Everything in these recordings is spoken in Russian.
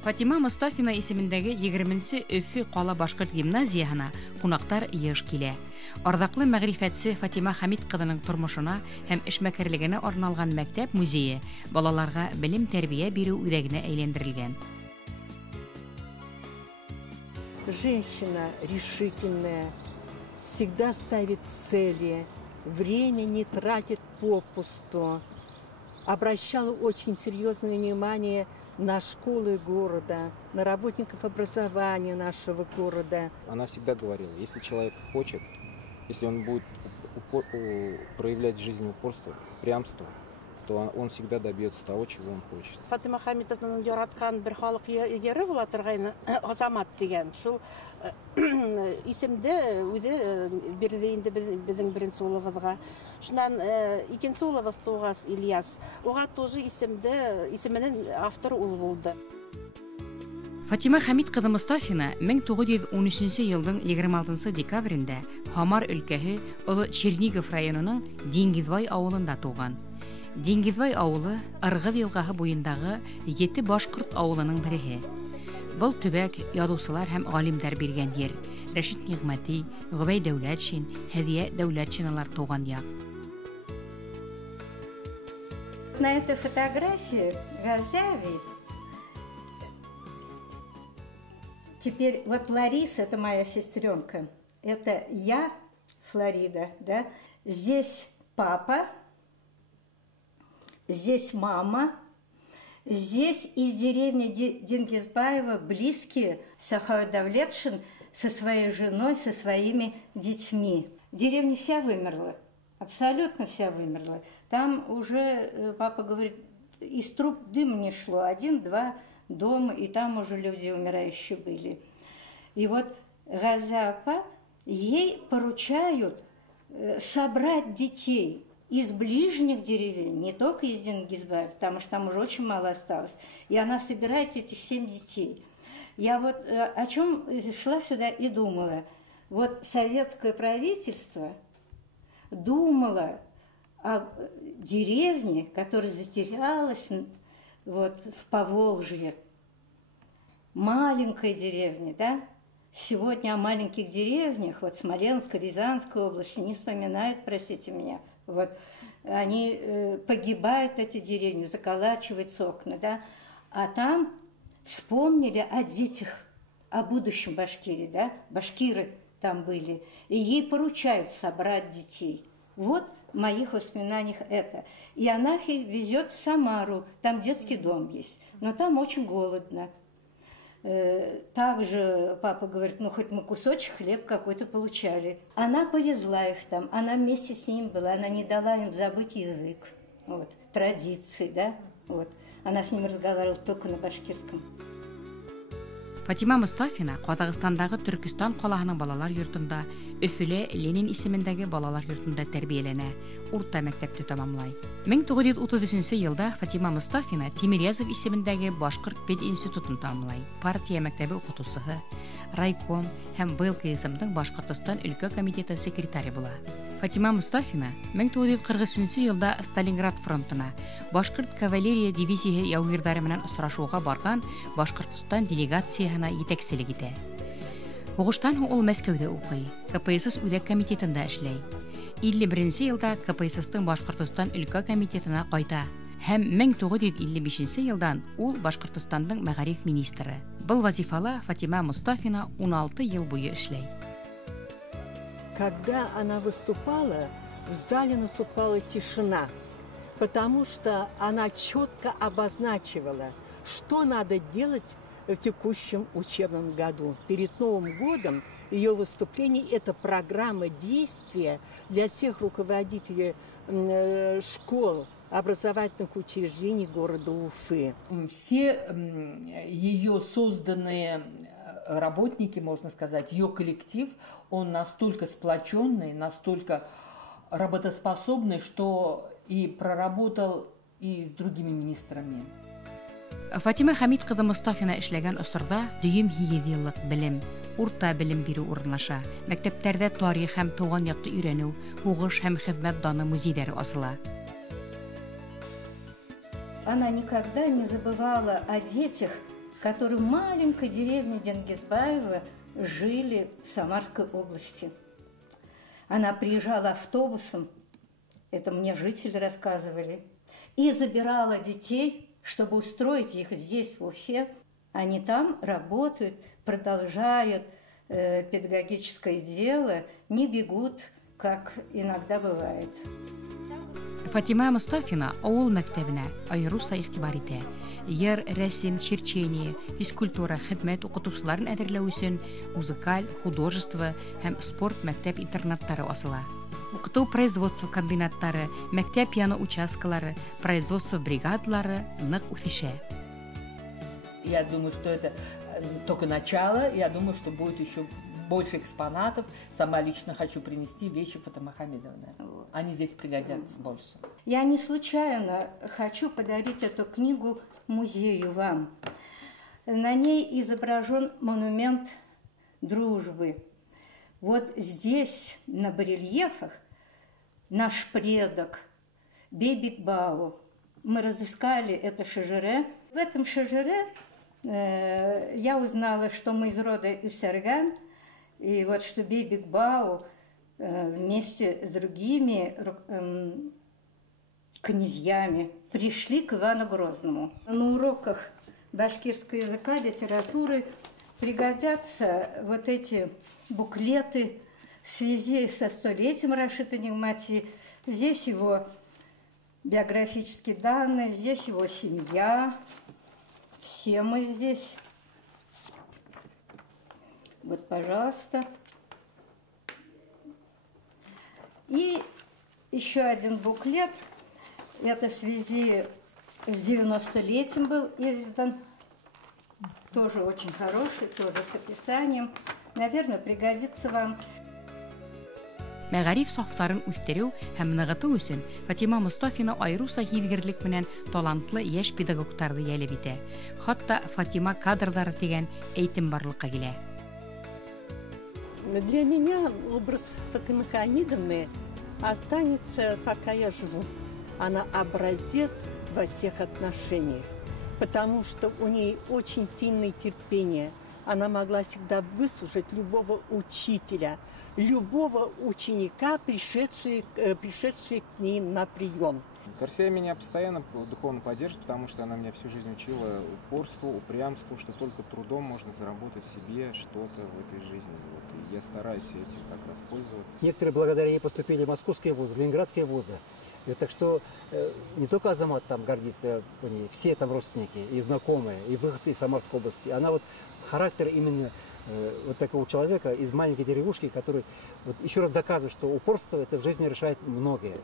Фатима Мостафина исемендәге 20-нче Өфе кала башкорт гимназиясына кунактар еш килә. Ардаклы мәгърифәтче Фатима Хамид кызының тормышына һәм эшмәкәрлегенә арналган мәктәп музее балаларга белем тәрбия бирү үзәгенә әйләндерелгән. Женщина решительная, всегда ставит цели, время не тратит попусту. Обращала очень серьезное внимание на школы города, на работников образования нашего города. Она всегда говорила, если человек хочет, если он будет проявлять в жизни упорство, упрямство, то он всегда добьется того, чего он хочет. Фатима Хамидовнаның яраткан бер халык егере була торгайны Азамат дигән. Шул исемдә үзе бирде инде безнең беренче улыбызга. Шуннан икенче улыбыз тугас Ильяс. Ога тоже исеменең автор ул булды. Фатима Хамид кызы Мостафина 1913 елның 26 декабрендә Хамар өлкәһе Олы Чернигов районының Диңгезбай авылында туган. Диңгезбай авылы Ыргыз елгасы буендагы 7 башкорт авылының бере. Был төбәк язучылар һәм галимнәр биргән йер. Рәшит Нигъмәти, Гобәй Дәүләтшин, Һәдия Дәүләтшиналар туган як. На этой фотографии Газави. Теперь вот Лариса, это моя сестренка. Это я, Флорида, да? Здесь папа. Здесь мама, здесь из деревни Дингизбаева близкие Сахай Давлетшин со своей женой, со своими детьми. Деревня вся вымерла, абсолютно вся вымерла. Там уже, папа говорит, из труб дым не шло, 1-2 дома, и там уже люди умирающие были. И вот Газапа, ей поручают собрать детей из ближних деревень, не только из Дингизбаева, потому что там уже очень мало осталось. И она собирает этих 7 детей. Я вот о чем шла сюда и думала. Вот советское правительство думало о деревне, которая затерялась вот, в Поволжье. Маленькой деревне, да? Сегодня о маленьких деревнях, вот Смоленской, Рязанской области, не вспоминают, простите меня. Вот они погибают, эти деревни, заколачиваются окна, да? А там вспомнили о детях, о будущем Башкирии, да? Башкиры там были. И ей поручают собрать детей. Вот в моих воспоминаниях это. И она их везет в Самару, там детский дом есть, но там очень голодно. Также папа говорит, ну хоть мы кусочек хлеб какой-то получали. Она повезла их там, она вместе с ним была, она не дала им забыть язык, вот, традиции, да, вот. Она с ним разговаривала только на башкирском. Фатима Мостафина Казакъстандагы Түркистан калаһының балалар йортында, Өфелә Ленин исемендәге балалар йортында тәрбияләнә, урта мәктәпте тәмамлай. 1933 елда Фатима Мостафина Тимирязев исемендәге Башкорт пединститутын тәмамлай. Партия мәктәбе укытучысы, райком һәм ВЛКСМның Башкортстан өлкә комитеты секретаре була. Фатима Мостафина 1943 елда Сталинград фронтына Башкорт кавалерия дивизиясе яугирлары белән очрашуга барган Башкортстан делегациясына җитәкчелек итә. Хугыштан һуң ул Мәскәүдә укый, КПСС үзәк комитетында эшләй. 51 елда КПССның Башкортстан өлкә комитетына кайта һәм 1955 елдан ул Башкортстандың мәгариф министры. Был вазифала Фатима Мостафина 16 ел буе эшләй. Когда она выступала, в зале наступала тишина, потому что она четко обозначивала, что надо делать в текущем учебном году. Перед Новым годом ее выступление – это программа действия для всех руководителей школ, образовательных учреждений города Уфы. Все ее созданные работники, можно сказать, ее коллектив, он настолько сплоченный, настолько работоспособный, что и проработал и с другими министрами. Фатима Хамид кызы Мостафина эшләгән осырда дөйем 8 еллык белем, урта белем бирү урынлаша. Мәктәпләрдә тарих һәм туган якты өйрәнү, хугыш һәм хезмәт даны музейлары асыла. Она никогда не забывала о детях, которые в маленькой деревне Денгизбаева жили в Самарской области. Она приезжала автобусом, это мне жители рассказывали, и забирала детей, чтобы устроить их здесь, в Уфе. Они там работают, продолжают педагогическое дело, не бегут, как иногда бывает. Фатима Мустафина ауыл мәктәбенә айырыуса игътибар итә. Йыр, рәсем, черчение, физкультура, хезмәт укытучыларын әзерләү өчен музыкаль, художество һәм спорт мәктәп-интернаттары асыла. Укыту производство комбинаттары, мәктәп яны участкалары, производство бригадалары нык үсешә. Я думаю, что это только начало. Я думаю, что будет еще больше экспонатов. Сама лично хочу принести вещи Фатимы Хамидовны. Они здесь пригодятся больше. Я не случайно хочу подарить эту книгу музею вам. На ней изображен монумент дружбы. Вот здесь, на барельефах, наш предок Бейбик-Бау. Мы разыскали это шежере. В этом шежере я узнала, что мы из рода Юсерган, и вот что Бейбик-Бау вместе с другими князьями пришли к Ивану Грозному. На уроках башкирского языка, литературы пригодятся вот эти буклеты в связи со столетием Рашида Нигмати. Здесь его биографические данные, здесь его семья. Все мы здесь. Вот, пожалуйста. И еще один буклет. Это в связи с 90-летием был издан. Тоже очень хороший, тоже с описанием. Наверное, пригодится вам. Мәгариф сафларын үстерү һәм ныгыту өчен Фатима Мустафина айрыуса һиҙгерлек менән талантлы яшь педагогтарҙы йәлеп итә. Хатта Фатима кадрҙары тигән әйтем барлыҡҡа килә. Для меня образ Фатимы Хамидовны останется, пока я живу. Она образец во всех отношениях, потому что у нее очень сильное терпение. Она могла всегда выслушать любого учителя, любого ученика, пришедший к ней на прием. Тарсия меня постоянно духовно поддерживает, потому что она меня всю жизнь учила упорству, упрямству, что только трудом можно заработать себе что-то в этой жизни. Вот, и я стараюсь этим так воспользоваться. Некоторые благодаря ей поступили в московские вузы, в ленинградские вузы. И так что не только Азамат там гордится, все там родственники и знакомые, и выходцы из Самарской области. Она вот характер именно вот такого человека из маленькой деревушки, который вот еще раз доказывает, что упорство это в жизни решает многое.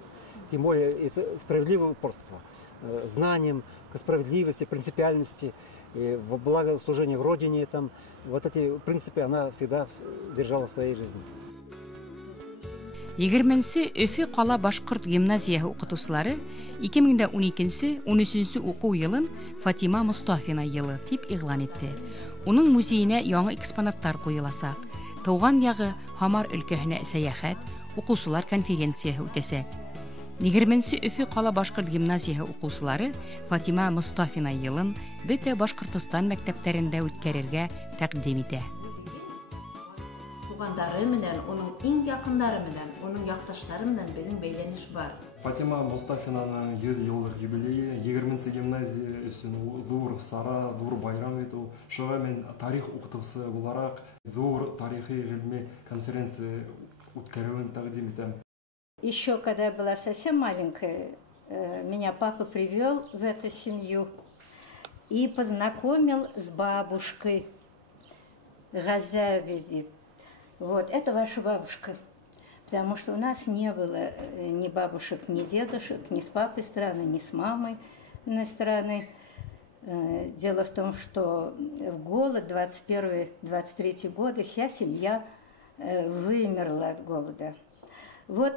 Тем более это справедливое упорство. Знанием, к справедливости, принципиальности, во благо служения в родине. Там, вот эти принципы она всегда держала в своей жизни. 20-нче Өфе ҡала башҡорт гимназияһы уҡытыусылары 2012-13 уҡыу йылын Фатима Мостафина йылы тип иғлан итте. Уның музейына яңы экспонаттар ҡуйыласаҡ. Тыуған яғы Һамар өлкәһенә сәйәхәт, уҡыусылар конференцияһы үтәсәк. 20-нче Өфе ҡала башҡорт гимназияһы уҡыусылары Фатима Мостафина йылын бөтә Башҡортостан мәктәптәрендә үткәрергә тәҡдим итә. Туғандары менән, оның иң яҡындары менән, оның яҡташтары менән беҙҙең бәйләнеш бар. Фатима Мустафинаның 100 йыллыҡ юбилейы, 20-нче гимназия өсөн ҙур сара, ҙур байрам итеү. Шуға мин тарих уҡытыусы булараҡ ҙур тарихи ғилми конференция үткәреүен тәҡдим итәм. Еще когда я была совсем маленькая, меня папа привел в эту семью и познакомил с бабушкой Газявиди. Вот, это ваша бабушка, потому что у нас не было ни бабушек, ни дедушек, ни с папой стороны, ни с мамой стороны. Дело в том, что в голод 21-23 годы вся семья вымерла от голода. Вот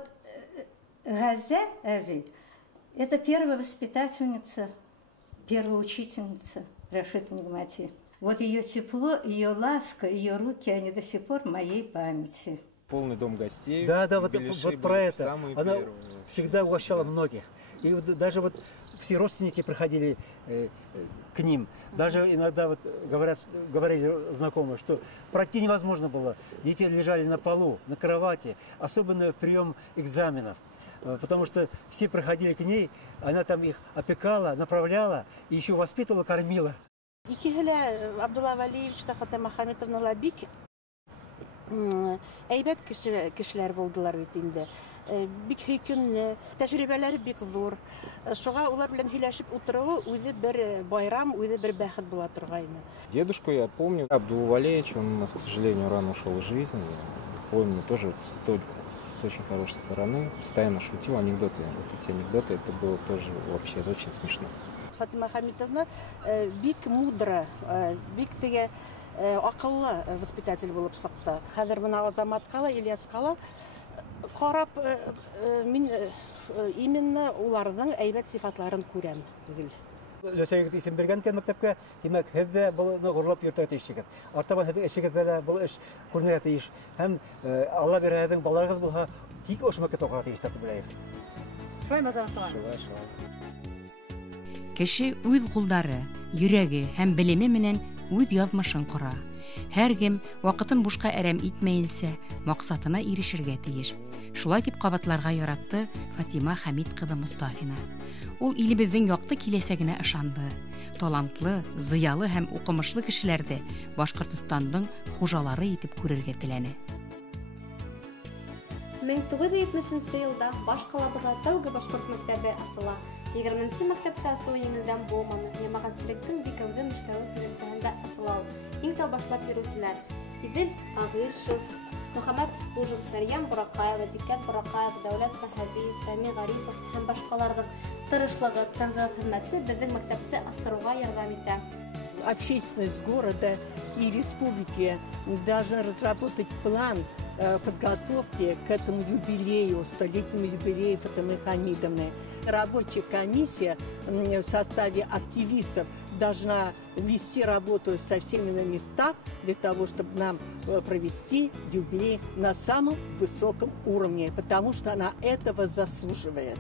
Газя Ави – это первая воспитательница, первая учительница Рашида Нигмати. Вот ее тепло, ее ласка, ее руки, они до сих пор в моей памяти. полный дом гостей. Да, вот Беляши про были это. самые Она первые всегда вообще, угощала всегда. многих. И вот даже вот все родственники приходили к ним. Даже иногда вот говорили знакомые, что пройти невозможно было. Дети лежали на полу, на кровати, особенно в прием экзаменов. Потому что все приходили к ней, она там их опекала, направляла и еще воспитывала, кормила. Икеһелә Абдулла Валиевич та Фатима Хамитовна ла бик әйбәт кешеләр булдылар бит инде. Бик һөйкөмле, тәҗрибәләре бик зур. Шуңа улар белән һөйләшеп утыруы үзе бер байрам, үзе бер бәхет була торгайны. Дедушку я помню, Абдулла Валеевич, он у нас, к сожалению, рано ушел из жизни. Помню тоже только с очень хорошей стороны, постоянно шутил анекдоты. Вот эти анекдоты, это было тоже вообще очень смешно. Фатима Хамитовна бик мудра, бик теге акыллы воспитатель булып сыкты. Хәзер менә Азаматка ла, Ильяска ла карап мин именно уларның әйбәт сыйфатларын күрәм түгел. Ләсәгет исем бергән икән мәктәпкә, димәк, һез дә булны гырлап йөртә тиешегез. Артабан һезнең эшегездә дә бу эш күренергә тиеш. Һәм Алла бирә, һезнең балаларыгыз булһа, тик ошо мәктәптә укырга тиеш дип беләм. Кеше үз кулдары, йөрәге һәм белеме менән үз язмышын кора. Һәр кем вакытын бушка әрәм итмәенсә, максатына ирешергә тиеш. Шулай дип кабатларга яратты Фатима Хамит кызы Мустафина. Ул илебезнең якты киләсәгенә ышанды. Талантлы, зыялы һәм укымышлы кешеләрне Башкортстанның хуҗалары итеп күрергә теләне. 1970 елда баш калабызда тәүге башкорт мәктәбе асыла. 20-нче мәктәптә асуы еңелдән булманы. Ямагатьчелектән бик озын мәктәбе теләгәндә асылау. Иң тә башлап йөрүчеләр Идел Агышев, Мөхәммәд Скужев, Мәрьям Буракаева, Дикәт Буракаев, Дәүләт Мәһәбиев, Рәми Гарипов һәм башкаларның тырышлыгы, хезмәте безнең мәктәпне астыруга ярдәм итә. Общественность города и республики должна разработать план подготовки к этому юбилею, столетнему юбилею Фатимы Хамидовны. Рабочая комиссия в составе активистов должна вести работу со всеми на местах для того, чтобы нам провести юбилей на самом высоком уровне, потому что она этого заслуживает.